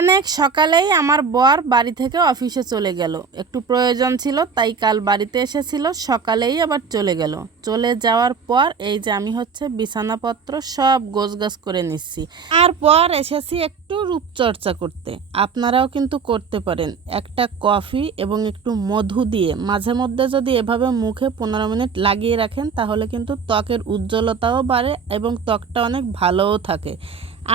অনেক সকালেই আমার বর বাড়ি থেকে অফিসে চলে গেল। একটু প্রয়োজন ছিল, তাই কাল বাড়িতে এসেছিল, সকালেই আবার চলে গেল। চলে যাওয়ার পর এই যে আমি বিছানাপত্র সব গোছগাছ করে নিচ্ছি। আর পর এসেছি একটু রূপচর্চা করতে। আপনারাও কিন্তু করতে পারেন। একটা কফি এবং একটু মধু দিয়ে মাঝে মধ্যে যদি এভাবে মুখে 15 মিনিট লাগিয়ে রাখেন, তাহলে কিন্তু ত্বকের উজ্জ্বলতাও বাড়ে এবং ত্বকটা অনেক ভালোও থাকে।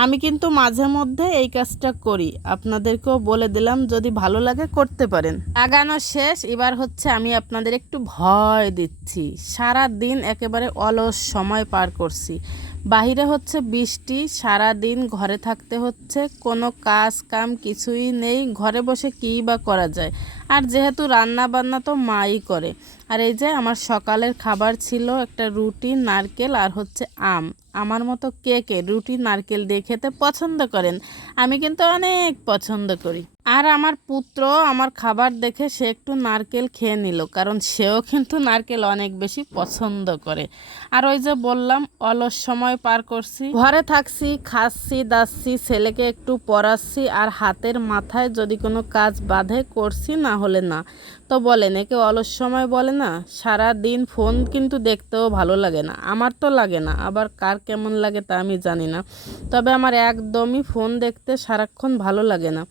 আমি কিন্তু মাঝে মধ্যে এই কাজটা করি, আপনাদেরকেও বলে দিলাম, যদি ভালো লাগে করতে পারেন। লাগানো শেষ, এবার আমি আপনাদের একটু ভয় দিচ্ছি। সারা দিন একেবারে অলস সময় পার করছি। বাহিরে বৃষ্টি, সারা দিন ঘরে থাকতে হচ্ছে, কোনো কাজ কাম কিছুই নেই, ঘরে বসে কী বা করা যায়। আর যেহেতু রান্না বান্না তো মাই করে। আর এই যে আমার সকালের খাবার ছিল একটা রুটি, নারকেল আর আম। আমার মতো কে কে রুটি নারকেল দিয়ে খেতে পছন্দ করেন? আমি কিন্তু অনেক পছন্দ করি। আর আমার পুত্র আমার খাবার দেখে সে একটু নারকেল খেয়ে নিল, কারণ সেও কিন্তু নারকেল অনেক বেশি পছন্দ করে। আর ওই যে বললাম, অলস সময় পার করছি, ঘরে থাকছি, খাচ্ছি দাচ্ছি, ছেলেকে একটু পড়াচ্ছি, আর হাতের মাথায় যদি কোনো কাজ বাঁধে করছি, না হলে না। তো বলেন, একে অলস সময় বলে না? সারা দিন ফোন কিন্তু দেখতেও ভালো লাগে না, আমার তো লাগে না, আবার কার কেমন লাগে তা আমি জানি না, তবে আমার একদমই ফোন দেখতে সারাক্ষণ ভালো লাগে না।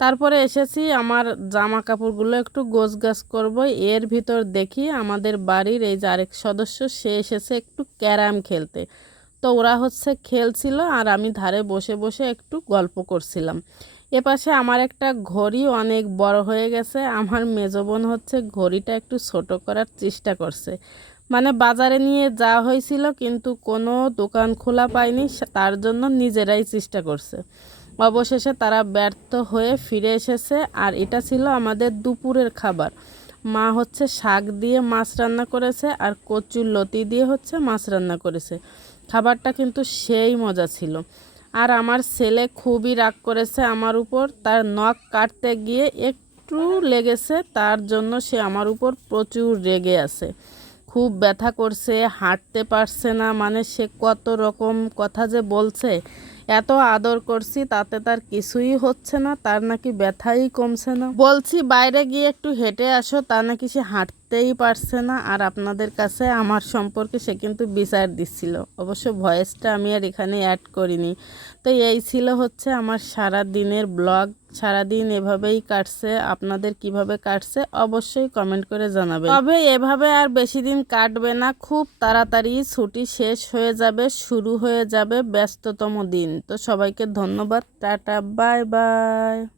তারপরে এসেছি আমার জামা কাপড়গুলো একটু গোছগাছ করব। এর ভিতর দেখি আমাদের বাড়ির এই যে আরেক সদস্য, সে এসেছে একটু ক্যারাম খেলতে। তো ওরা খেলছিল আর আমি ধারে বসে বসে একটু গল্প করছিলাম। এপাশে আমার একটা ঘড়ি অনেক বড় হয়ে গেছে। আমার মেজো বোন ঘড়িটা একটু ছোট করার চেষ্টা করছে। মানে বাজারে নিয়ে যাওয়া হয়েছিল, কিন্তু কোনো দোকান খোলা পায়নি, তার জন্য নিজেরাই চেষ্টা করছে। অবশেষে তারা ব্যর্থ হয়ে ফিরে এসেছে। আর এটা ছিল আমাদের দুপুরের খাবার। মা শাক দিয়ে মাছ রান্না করেছে আর কচুর লতি দিয়ে মাছ রান্না করেছে। খাবারটা কিন্তু সেই মজা ছিল। আর আমার ছেলে খুবই রাগ করেছে আমার উপর, তার নখ কাটতে গিয়ে একটু লেগেছে, তার জন্য সে আমার উপর প্রচুর রেগে আছে। খুব ব্যথা করছে, হাঁটতে পারছে না, মানে সে কত রকম কথা যে বলছে। এত আদর করছি, তাতে তার কিছুই হচ্ছে না, তার নাকি ব্যথাই কমছে না। বলছি বাইরে গিয়ে একটু হেঁটে আসো, তা নাকি সে হাঁটতেই পারছে না। আর আপনাদের কাছে আমার সম্পর্কে সে কিন্তু বিচার দিচ্ছিল। অবশ্য ভয়েসটা আমি আর এখানে অ্যাড করিনি। তো এই ছিল আমার সারা দিনের ব্লগ। সারাদিন এভাবেই কাটছে। আপনাদের কিভাবে কাটছে অবশ্যই কমেন্ট করে জানাবেন। তবে এভাবে আর বেশি দিন কাটবে না, খুব তাড়াতাড়ি ছুটি শেষ হয়ে যাবে, শুরু হয়ে যাবে ব্যস্ততম দিন। তো সবাইকে ধন্যবাদ, টাটা, বাই বাই।